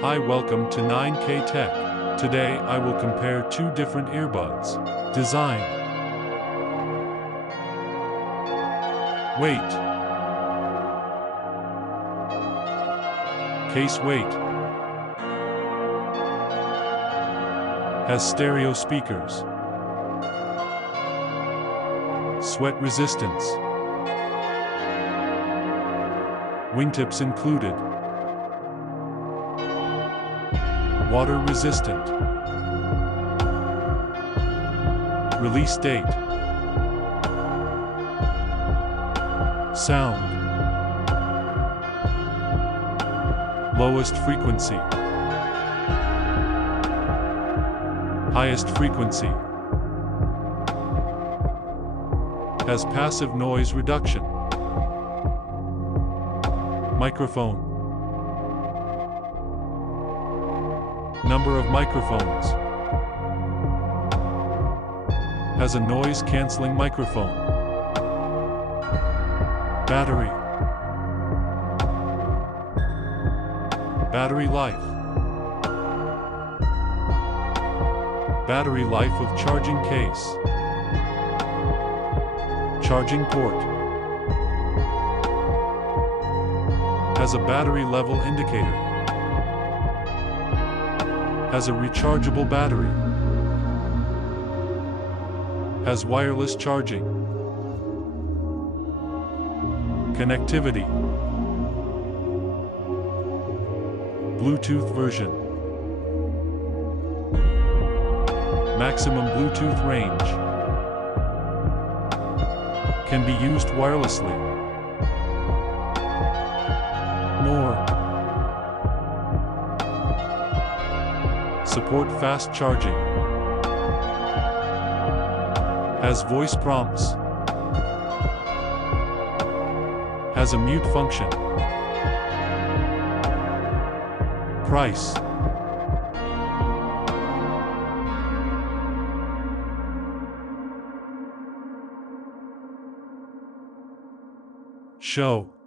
Hi, welcome to 9K Tech. Today I will compare two different earbuds. Design. Weight. Case weight. Has stereo speakers. Sweat resistance. Wingtips included. Water resistant. Release date. Sound. Lowest frequency. Highest frequency. Has passive noise reduction. Microphone. Number of microphones. Has a noise-canceling microphone. Battery. Battery life. Battery life of charging case. Charging port. Has a battery level indicator. Has a rechargeable battery. Has wireless charging. Connectivity. Bluetooth version. Maximum Bluetooth range. Can be used wirelessly. More. Support fast charging. Has voice prompts. Has a mute function. Price. Show.